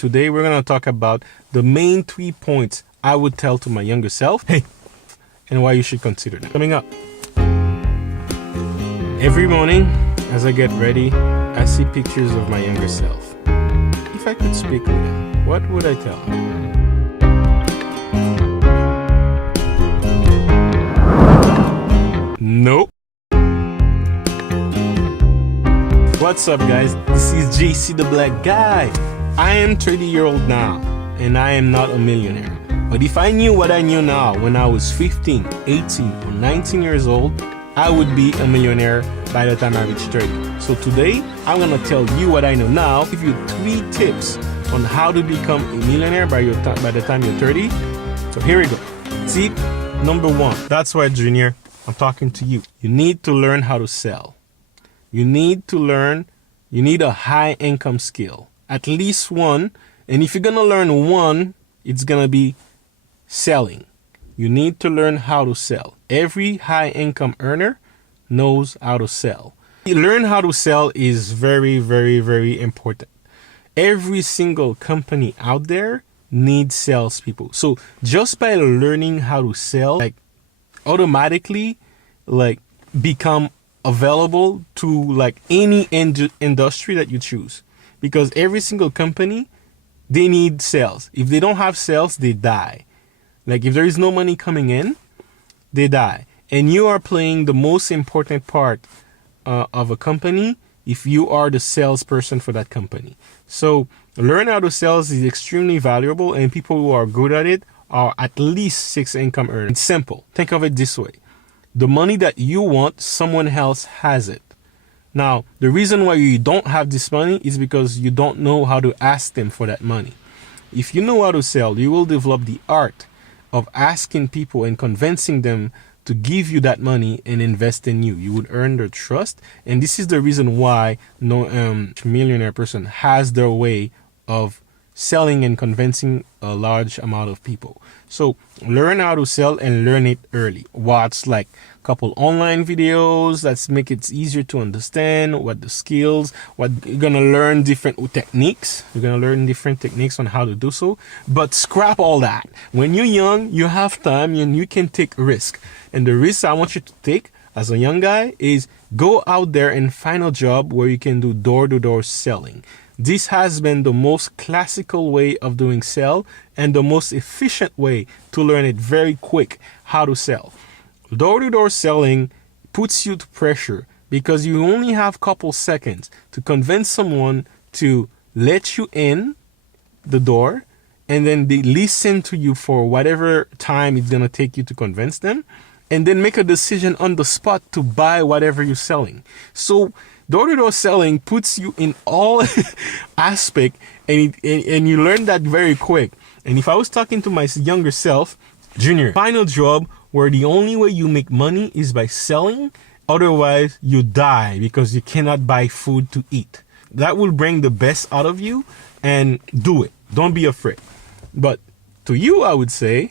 Today we're going to talk about the main 3 points I would tell to my younger self, hey, and why you should consider them. Coming up. Every morning as I get ready, I see pictures of my younger self. If I could speak with him, what would I tell him? Nope. What's up, guys? This is JC the Black Guy. I am 30-year-old now, and I am not a millionaire. But if I knew what I knew now when I was 15, 18, or 19 years old, I would be a millionaire by the time I reach 30. So today, I'm going to tell you what I know now, give you 3 tips on how to become a millionaire by the time you're 30. So here we go. Tip number 1. That's right, Junior. I'm talking to you. You need to learn how to sell. You need a high income skill. At least one. And if you're going to learn one, it's going to be selling. You need to learn how to sell. Every high income earner knows how to sell. Learn how to sell is very, very, very important. Every single company out there needs salespeople. So just by learning how to sell, automatically become available to any industry that you choose, because every single company, they need sales. If they don't have sales, they die. If there is no money coming in, they die. And you are playing the most important part of a company if you are the salesperson for that company. So learn how to sell is extremely valuable, and people who are good at it are at least 6 income earners. It's simple. Think of it this way. The money that you want, someone else has it. Now, the reason why you don't have this money is because you don't know how to ask them for that money. If you know how to sell, you will develop the art of asking people and convincing them to give you that money and invest in you. You would earn their trust. And this is the reason why no millionaire person has their way of selling and convincing a large amount of people. So learn how to sell and learn it early. Watch a couple online videos that make it easier to understand what the skills, what you're going to learn different techniques. You're going to learn different techniques on how to do so. But scrap all that. When you're young, you have time and you can take risk. And the risk I want you to take as a young guy is go out there and find a job where you can do door-to-door selling. This has been the most classical way of doing sell and the most efficient way to learn it very quick how to sell. Door-to-door selling puts you to pressure because you only have a couple seconds to convince someone to let you in the door, and then they listen to you for whatever time it's going to take you to convince them, and then make a decision on the spot to buy whatever you're selling. So door-to-door selling puts you in all aspect, and you learn that very quick. And if I was talking to my younger self, Junior, find a job where the only way you make money is by selling. Otherwise, you die because you cannot buy food to eat. That will bring the best out of you, and do it. Don't be afraid. But to you, I would say,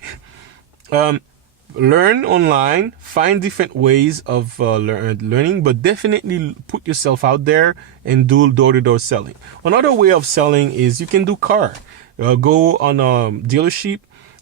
learn online, find different ways of learning, but definitely put yourself out there and do door-to-door selling. Another way of selling is you can do car. Go on a dealership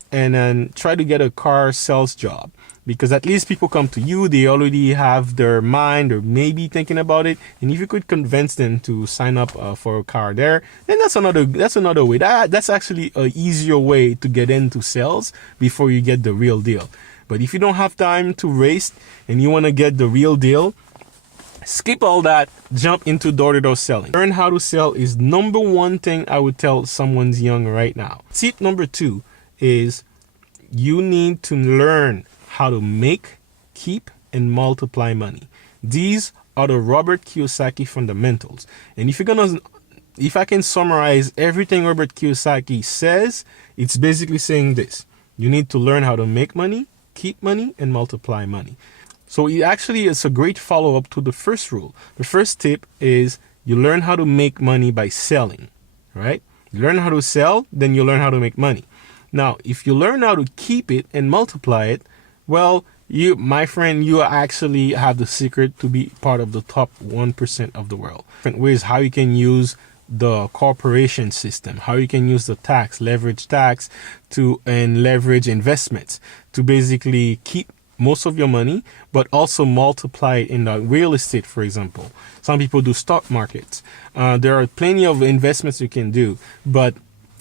and then try to get a car sales job, because at least people come to you, they already have their mind or maybe thinking about it, and if you could convince them to sign up for a car there, then that's another way. That's actually an easier way to get into sales before you get the real deal. But if you don't have time to waste and you want to get the real deal, skip all that, jump into door-to-door selling. Learn how to sell is number 1 thing I would tell someone's young right now. Tip number 2 is you need to learn how to make, keep, and multiply money. These are the Robert Kiyosaki fundamentals. And if I can summarize everything Robert Kiyosaki says, it's basically saying this. You need to learn how to make money, keep money, and multiply money. So it's a great follow-up to the first rule. The first tip is you learn how to make money by selling, right? You learn how to sell, then you learn how to make money. Now, if you learn how to keep it and multiply it, well, my friend, you actually have the secret to be part of the top 1% of the world. Different ways how you can use the corporation system, how you can use the leverage tax and leverage investments to basically keep most of your money, but also multiply it in the real estate, for example. Some people do stock markets. There are plenty of investments you can do, but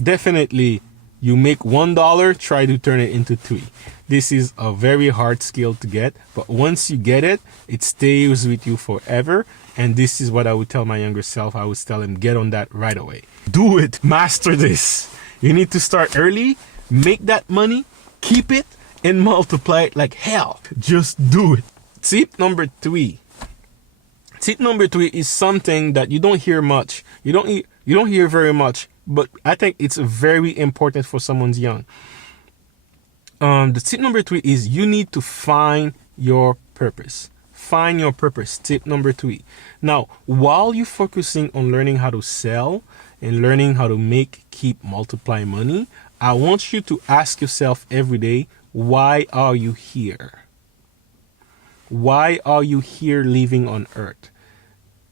definitely you make $1, try to turn it into 3. This is a very hard skill to get, but once you get it, it stays with you forever. And this is what I would tell my younger self. I would tell him, get on that right away. Do it. Master this. You need to start early, make that money, keep it, and multiply it like hell. Just do it. Tip number 3. Tip number 3 is something that you don't hear much. You don't hear very much, but I think it's very important for someone's young. The tip number 3 is you need to find your purpose. Find your purpose. Tip number 3. Now, while you're focusing on learning how to sell and learning how to make, keep, multiply money, I want you to ask yourself every day, why are you here? Why are you here living on earth?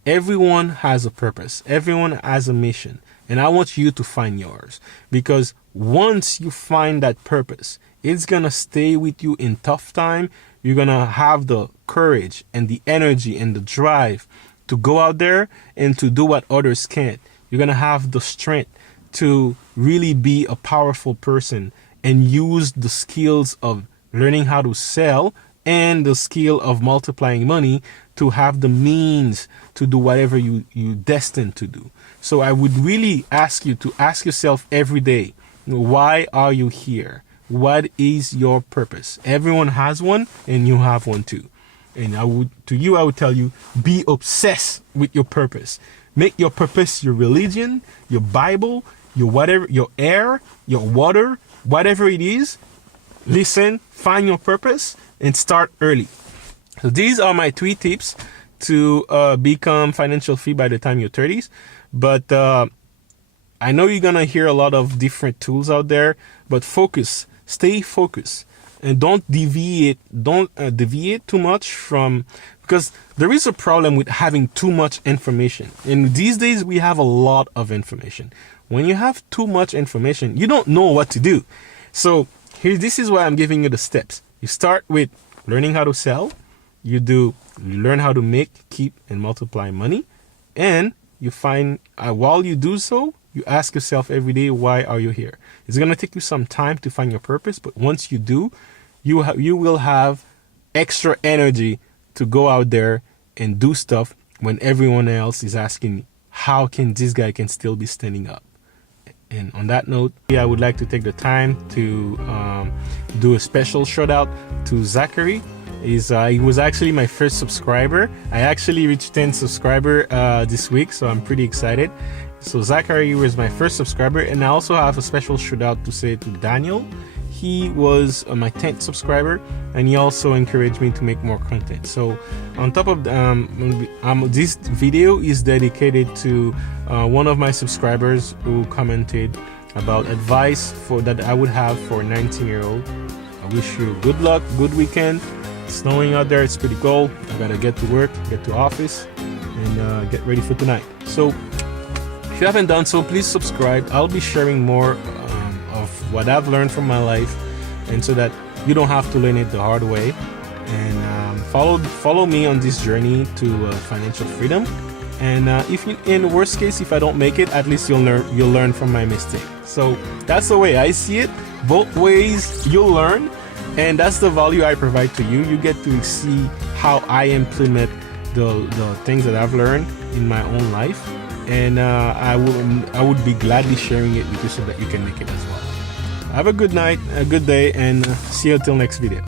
Everyone has a purpose. Everyone has a mission. And I want you to find yours. Because once you find that purpose, it's going to stay with you in tough time. You're going to have the courage and the energy and the drive to go out there and to do what others can't. You're going to have the strength to really be a powerful person and use the skills of learning how to sell and the skill of multiplying money to have the means to do whatever you destined to do. So I would really ask you to ask yourself every day, why are you here? What is your purpose? Everyone has one, and you have one too. And I would tell you, be obsessed with your purpose. Make your purpose your religion, your Bible, your whatever, your air, your water, whatever it is. Listen, find your purpose, and start early. So these are my 3 tips to become financial free by the time you're 30s. But I know you're going to hear a lot of different tools out there, but focus, stay focused, and don't deviate too much from, because there is a problem with having too much information. And these days we have a lot of information. When you have too much information, you don't know what to do. So this is why I'm giving you the steps. You start with learning how to sell. You learn how to make, keep, and multiply money. And you find, while you do so, you ask yourself every day, why are you here? It's going to take you some time to find your purpose, but once you do, you will have extra energy to go out there and do stuff when everyone else is asking, how can this guy can still be standing up? And on that note, I would like to take the time to do a special shout out to Zachary. He was actually my first subscriber. I actually reached 10 subscribers this week, so I'm pretty excited. So Zachary was my first subscriber, and I also have a special shout out to say to Daniel. He was my 10th subscriber, and he also encouraged me to make more content. So on top of this video is dedicated to one of my subscribers who commented about advice that I would have for a 19-year-old. I wish you good luck, good weekend. It's snowing out there, it's pretty cold. I gotta get to work, get to office, and get ready for tonight. So if you haven't done so, please subscribe. I'll be sharing more of what I've learned from my life, and so that you don't have to learn it the hard way. And follow me on this journey to financial freedom. And if in the worst case, if I don't make it, at least you'll learn from my mistake. So that's the way I see it. Both ways you'll learn, and that's the value I provide to you. You get to see how I implement the things that I've learned in my own life, and I would be gladly sharing it with you so that you can make it as well. Have a good night, a good day, and see you until next video.